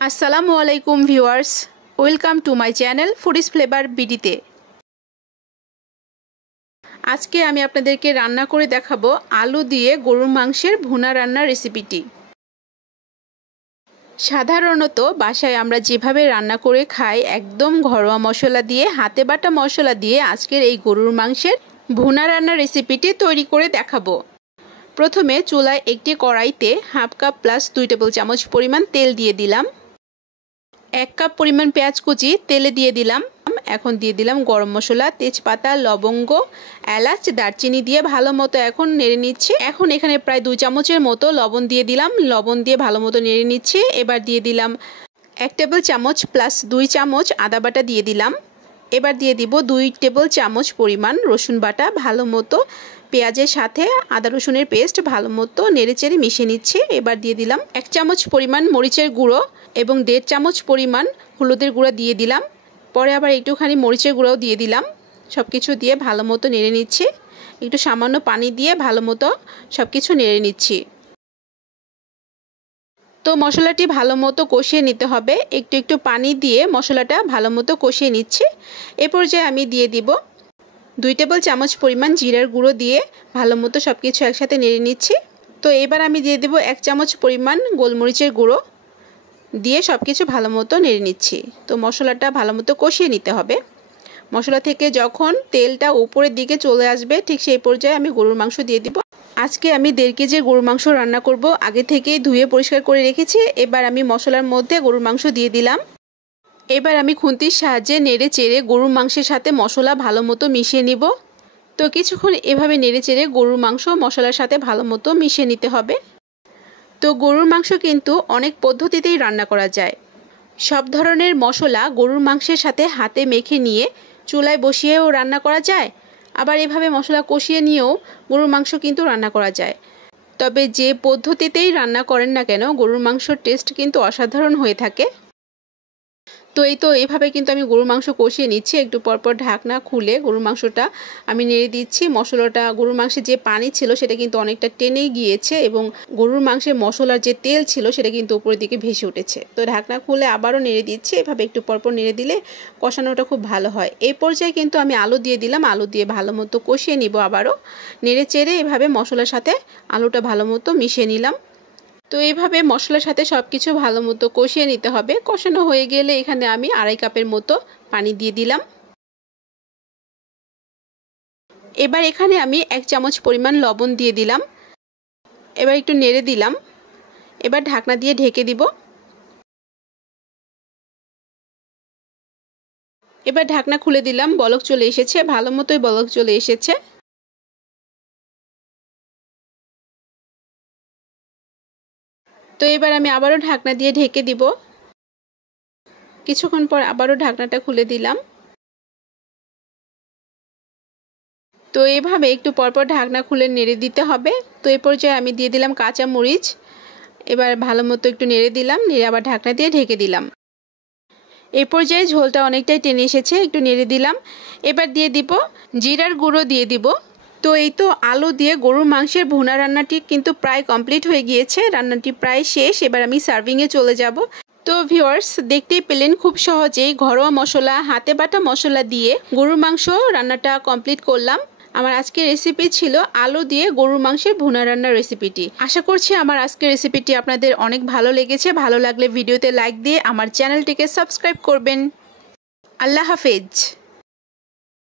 আসসালামু আলাইকুম viewers, welcome to my channel foodies flavour বিডিতে। আজকে আমি আপনাদেরকে রান্না করে দেখাবো আলু দিয়ে গরুর মাংসের ভুনা রান্নার রেসিপিটি। সাধারণত বাসায় আমরা যেভাবে রান্না করে খাই, একদম ঘরোয়া মশলা দিয়ে, হাতে বাটা মশলা দিয়ে আজকের এই গরুর মাংসের ভুনা রান্নার রেসিপিটি তৈরি করে দেখাবো। প্রথমে চুলায় একটি কড়াইতে হাফ কাপ প্লাস 2 টেবিল চামচ পরিমাণ তেল দিয়ে দিলাম। 1 কাপ পরিমাণ পেঁয়াজ কুচি তেলে দিয়ে দিলাম। এখন দিয়ে দিলাম গরম মশলা, তেজপাতা, লবঙ্গ, এলাচ, দারচিনি দিয়ে ভালো মতো এখন নেড়ে নিচ্ছি। এখন এখানে প্রায় 2 চামচের মতো লবণ দিয়ে দিলাম। লবণ দিয়ে ভালো মতো নেড়ে নিচ্ছি। এবার দিয়ে দিলাম 1 টেবিল চামচ প্লাস 2 চামচ আদা বাটা দিয়ে দিলাম। এবার দিয়ে দিব 2 টেবিল চামচ পরিমাণ রসুন বাটা। ভালো মতো পেঁয়াজের সাথে আদা রসুনের পেস্ট ভালো মতো নেড়েচেড়ে মিশিয়ে নিচ্ছি। এবার দিয়ে দিলাম 1 চামচ পরিমাণ মরিচের গুঁড়ো এবং 1.5 চামচ পরিমাণ হলুদের গুঁড়া দিয়ে দিলাম। পরে আবার একটুখানি মরিচের গুঁড়াও দিয়ে দিলাম। সব কিছু দিয়ে ভালো মতো নেড়ে নিচ্ছি। একটু সামান্য পানি দিয়ে ভালো মতো সব কিছু নেড়ে নিচ্ছি। তো মশলাটি ভালো মতো কষিয়ে নিতে হবে। একটু একটু পানি দিয়ে মশলাটা ভালো মতো কষিয়ে নিচ্ছি। এ পর্যায়ে আমি দিয়ে দিব 2 টেবিল চামচ পরিমাণ জিরার গুঁড়ো দিয়ে ভালো মতো সব কিছু একসাথে নেড়ে নিচ্ছি। তো এবার আমি দিয়ে দেব 1 চামচ পরিমাণ গোলমরিচের গুঁড়ো দিয়ে সব কিছু ভালো মতো নেড়ে নিচ্ছি। তো মশলাটা ভালো মতো কষিয়ে নিতে হবে। মশলা থেকে যখন তেলটা উপরের দিকে চলে আসবে, ঠিক সেই পর্যায়ে আমি গরুর মাংস দিয়ে দিব। আজকে আমি 1.5 কেজির গরুর মাংস রান্না করব। আগে থেকেই ধুয়ে পরিষ্কার করে রেখেছি। এবার আমি মশলার মধ্যে গরুর মাংস দিয়ে দিলাম। এবার আমি খুন্তির সাহায্যে নেড়ে চেড়ে গরুর মাংসের সাথে মশলা ভালো মতো মিশিয়ে নিব। তো কিছুক্ষণ এভাবে নেড়ে চেড়ে গরুর মাংস মশলার সাথে ভালো মতো মিশিয়ে নিতে হবে। তো গরুর মাংস কিন্তু অনেক পদ্ধতিতেই রান্না করা যায়। সব ধরনের মশলা গরুর মাংসের সাথে হাতে মেখে নিয়ে চুলায় বসিয়েও রান্না করা যায়, আবার এভাবে মশলা কষিয়ে নিয়েও গরুর মাংস কিন্তু রান্না করা যায়। তবে যে পদ্ধতিতেই রান্না করেন না কেন, গরুর মাংসর টেস্ট কিন্তু অসাধারণ হয়ে থাকে। তো এইভাবে কিন্তু আমি গরুর মাংস কষিয়ে নিচ্ছি। একটু পরপর ঢাকনা খুলে গরুর মাংসটা আমি নেড়ে দিচ্ছি। মশলাটা, গরুর মাংসে যে পানি ছিল সেটা কিন্তু অনেকটা টেনে গিয়েছে এবং গরুর মাংসের মশলার যে তেল ছিল সেটা কিন্তু উপরের দিকে ভেসে উঠেছে। তো ঢাকনা খুলে আবারও নেড়ে দিচ্ছি। এভাবে একটু পরপর নেড়ে দিলে কষানোটা খুব ভালো হয়। এই পর্যায়ে কিন্তু আমি আলু দিয়ে দিলাম। আলু দিয়ে ভালো মতো কষিয়ে নিব। আবারও নেড়ে চেড়ে এভাবে মশলার সাথে আলুটা ভালো মতো মিশিয়ে নিলাম। তো এইভাবে মশলার সাথে সব কিছু ভালো মতো কষিয়ে নিতে হবে। কষানো হয়ে গেলে এখানে আমি 2.5 কাপের মতো পানি দিয়ে দিলাম। এবার এখানে আমি 1 চামচ পরিমাণ লবণ দিয়ে দিলাম। এবার একটু নেড়ে দিলাম। এবার ঢাকনা দিয়ে ঢেকে দিব। এবার ঢাকনা খুলে দিলাম। বলক চলে এসেছে, ভালো মতোই বলক চলে এসেছে। তো এবার আমি আবারও ঢাকনা দিয়ে ঢেকে দিব। কিছুক্ষণ পর আবারও ঢাকনাটা খুলে দিলাম। তো এইভাবে একটু পরপর ঢাকনা খুলে নেড়ে দিতে হবে। তো এই পর্যায়ে আমি দিয়ে দিলাম কাঁচা মরিচ। এবার ভালো মতো একটু নেড়ে দিলাম। নেড়ে আবার ঢাকনা দিয়ে ঢেকে দিলাম। এই পর্যায়ে ঝোলটা অনেকটাই টেনে এসেছে, একটু নেড়ে দিলাম। এবার দিয়ে দিব জিরার গুঁড়ো দিয়ে দিব। তো এই তো আলু দিয়ে গরুর মাংসের ভুনা রান্নাটি কিন্তু প্রায় কমপ্লিট হয়ে গিয়েছে। রান্নাটি প্রায় শেষ। এবার আমি সার্ভিংয়ে চলে যাব। তো ভিউয়ার্স, দেখতেই পেলেন খুব সহজেই ঘরোয়া মশলা, হাতে বাটা মশলা দিয়ে গরুর মাংস রান্নাটা কমপ্লিট করলাম। আমার আজকের রেসিপি ছিল আলু দিয়ে গরুর মাংসের ভুনা রান্নার রেসিপিটি। আশা করছি আমার আজকের রেসিপিটি আপনাদের অনেক ভালো লেগেছে। ভালো লাগলে ভিডিওতে লাইক দিয়ে আমার চ্যানেলটিকে সাবস্ক্রাইব করবেন। আল্লাহ হাফেজ।